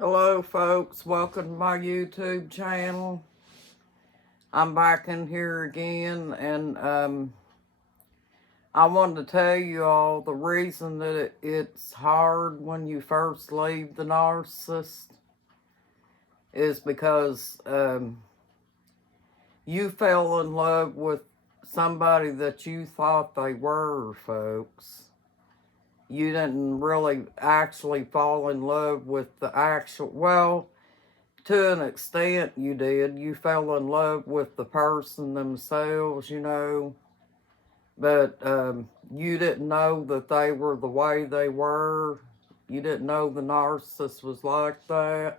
Hello folks, welcome to my YouTube channel. I'm back in here again, and I wanted to tell you all the reason that it's hard when you first leave the narcissist is because you fell in love with somebody that you thought they were, folks. You didn't really actually fall in love with the actual, well, to an extent you did. You fell in love with the person themselves, but you didn't know that they were the way they were. You didn't know the narcissist was like that.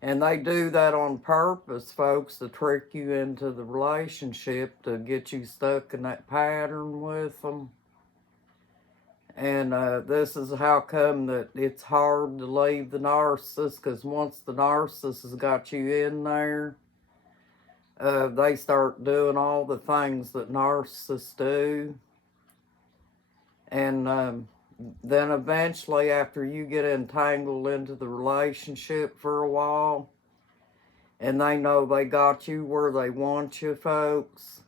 And they do that on purpose, folks, to trick you into the relationship, to get you stuck in that pattern with them. And this is how come that it's hard to leave the narcissist, because once the narcissist has got you in there, they start doing all the things that narcissists do. And then eventually, after you get entangled into the relationship for a while, and they know they got you where they want you, folks,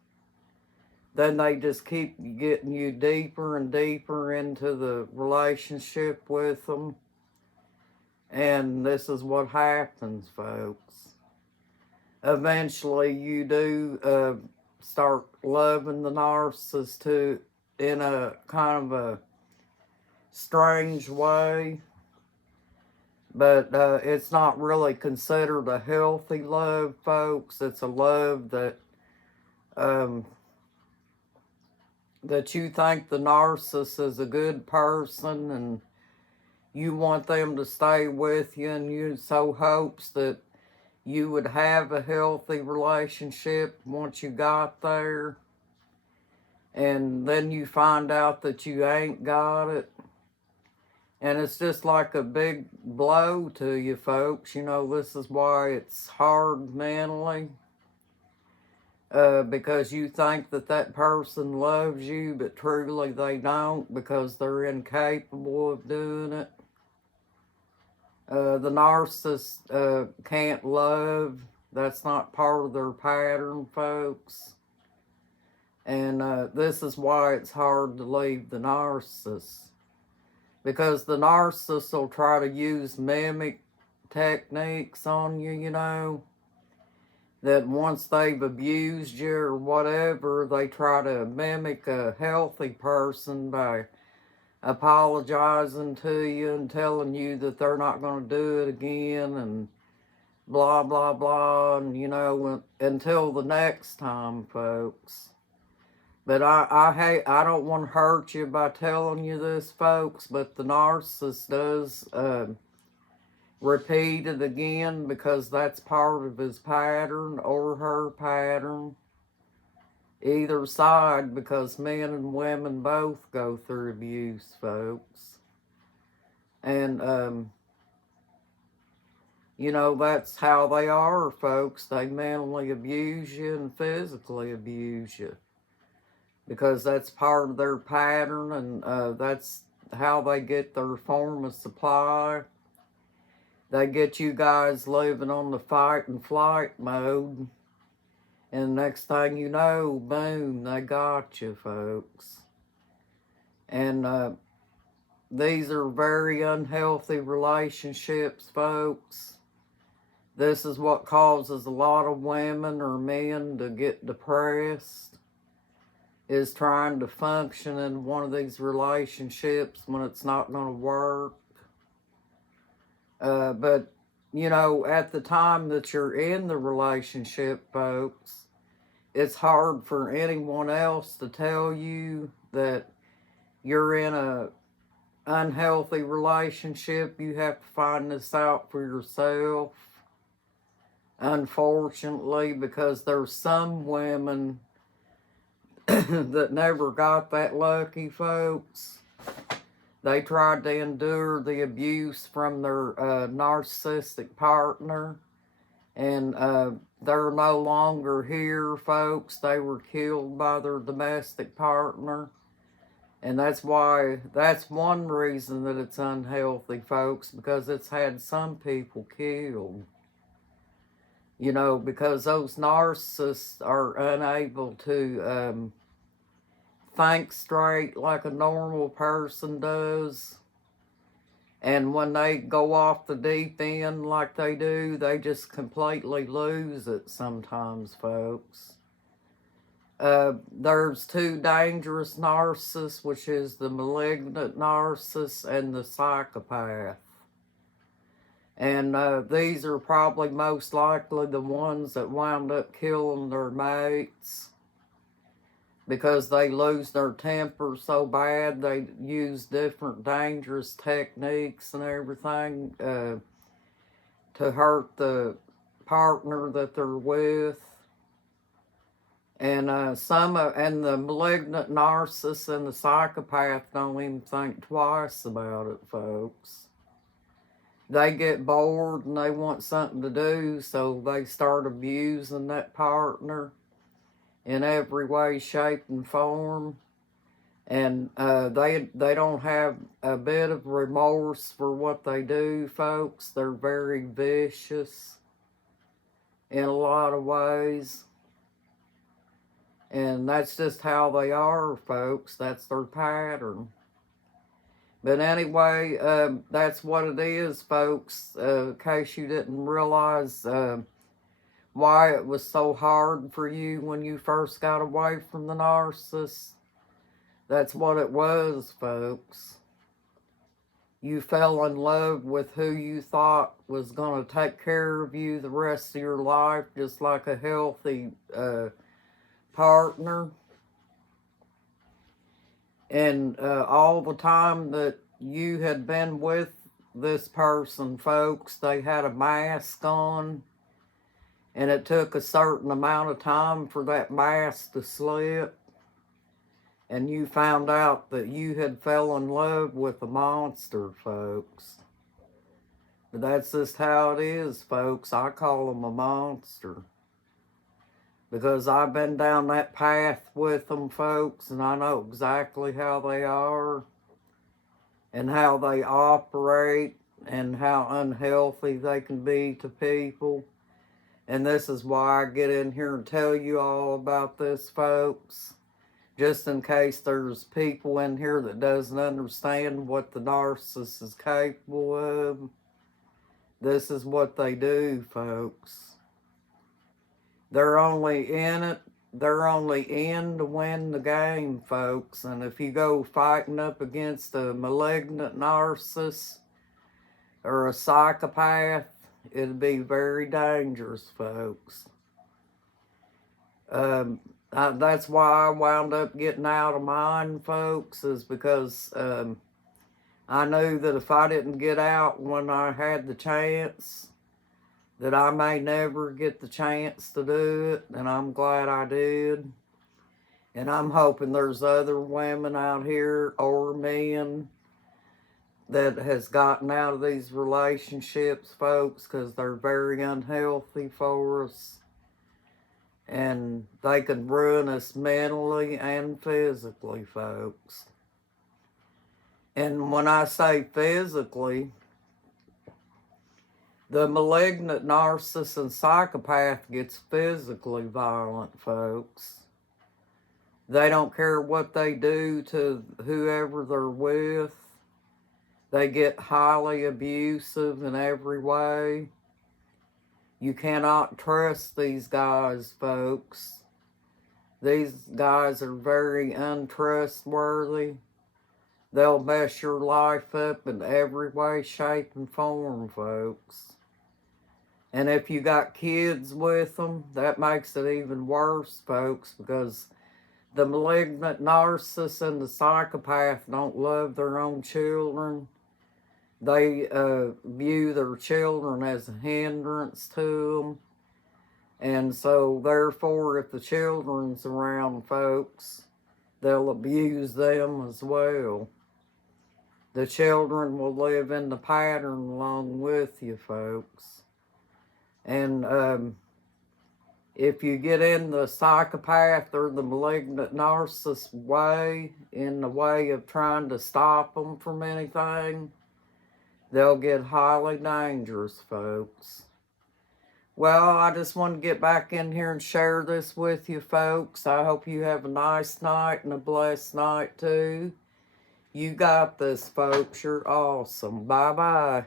then they just keep getting you deeper and deeper into the relationship with them. And this is what happens, folks. Eventually, you do start loving the narcissist too, in a kind of a strange way. But it's not really considered a healthy love, folks. It's a love that that you think the narcissist is a good person, and you want them to stay with you, and you so hopes that you would have a healthy relationship once you got there. And then you find out that you ain't got it. And it's just like a big blow to you, folks. This is why it's hard mentally. Because you think that that person loves you, but truly they don't, because they're incapable of doing it. The narcissist can't love. That's not part of their pattern, folks. And this is why it's hard to leave the narcissist. Because the narcissist will try to use mimic techniques on you, that once they've abused you or whatever, they try to mimic a healthy person by apologizing to you and telling you that they're not going to do it again, and blah, blah, blah, and, until the next time, folks. But I don't want to hurt you by telling you this, folks, but the narcissist does repeat it again, because that's part of his pattern or her pattern. Either side, because men and women both go through abuse, folks. And, that's how they are, folks. They mentally abuse you and physically abuse you, because that's part of their pattern, and that's how they get their form of supply. They get you guys living on the fight and flight mode, and next thing you know, boom, they got you, folks. And these are very unhealthy relationships, folks. This is what causes a lot of women or men to get depressed, is trying to function in one of these relationships when it's not going to work. But, at the time that you're in the relationship, folks, it's hard for anyone else to tell you that you're in a unhealthy relationship. You have to find this out for yourself, unfortunately, because there's some women that never got that lucky, folks. They tried to endure the abuse from their narcissistic partner, and they're no longer here, folks. They were killed by their domestic partner, And that's one reason that it's unhealthy, folks, because it's had some people killed. You know, because those narcissists are unable to think straight like a normal person does. And when they go off the deep end like they do, they just completely lose it sometimes, folks. There's two dangerous narcissists, which is the malignant narcissist and the psychopath. And these are probably most likely the ones that wound up killing their mates because they lose their temper so bad. They use different dangerous techniques and everything to hurt the partner that they're with. And and the malignant narcissist and the psychopath don't even think twice about it, folks. They get bored and they want something to do, so they start abusing that partner in every way, shape, and form. And they don't have a bit of remorse for what they do, folks. They're very vicious in a lot of ways. And that's just how they are, folks. That's their pattern. But anyway, that's what it is, folks. In case you didn't realize why it was so hard for you when you first got away from the narcissist. That's what it was, folks. You fell in love with who you thought was going to take care of you the rest of your life, just like a healthy partner. And all the time that you had been with this person, folks, they had a mask on. And it took a certain amount of time for that mask to slip. And you found out that you had fell in love with a monster, folks. But that's just how it is, folks. I call them a monster. Because I've been down that path with them, folks, and I know exactly how they are and how they operate and how unhealthy they can be to people. And this is why I get in here and tell you all about this, folks. Just in case there's people in here that doesn't understand what the narcissist is capable of. This is what they do, folks. They're only in to win the game, folks. And if you go fighting up against a malignant narcissist or a psychopath, it'd be very dangerous, folks. That's why I wound up getting out of mine, folks, is because I knew that if I didn't get out when I had the chance, that I may never get the chance to do it, and I'm glad I did. And I'm hoping there's other women out here or men that has gotten out of these relationships, folks, because they're very unhealthy for us. And they can ruin us mentally and physically, folks. And when I say physically, the malignant narcissist and psychopath gets physically violent, folks. They don't care what they do to whoever they're with. They get highly abusive in every way. You cannot trust these guys, folks. These guys are very untrustworthy. They'll mess your life up in every way, shape, and form, folks. And if you got kids with them, that makes it even worse, folks, because the malignant narcissist and the psychopath don't love their own children. They view their children as a hindrance to them. And so, therefore, if the children's around, folks, they'll abuse them as well. The children will live in the pattern along with you, folks. And if you get in the psychopath or the malignant narcissist way, in the way of trying to stop them from anything, they'll get highly dangerous, folks. Well, I just want to get back in here and share this with you, folks. I hope you have a nice night and a blessed night, too. You got this, folks. You're awesome. Bye-bye.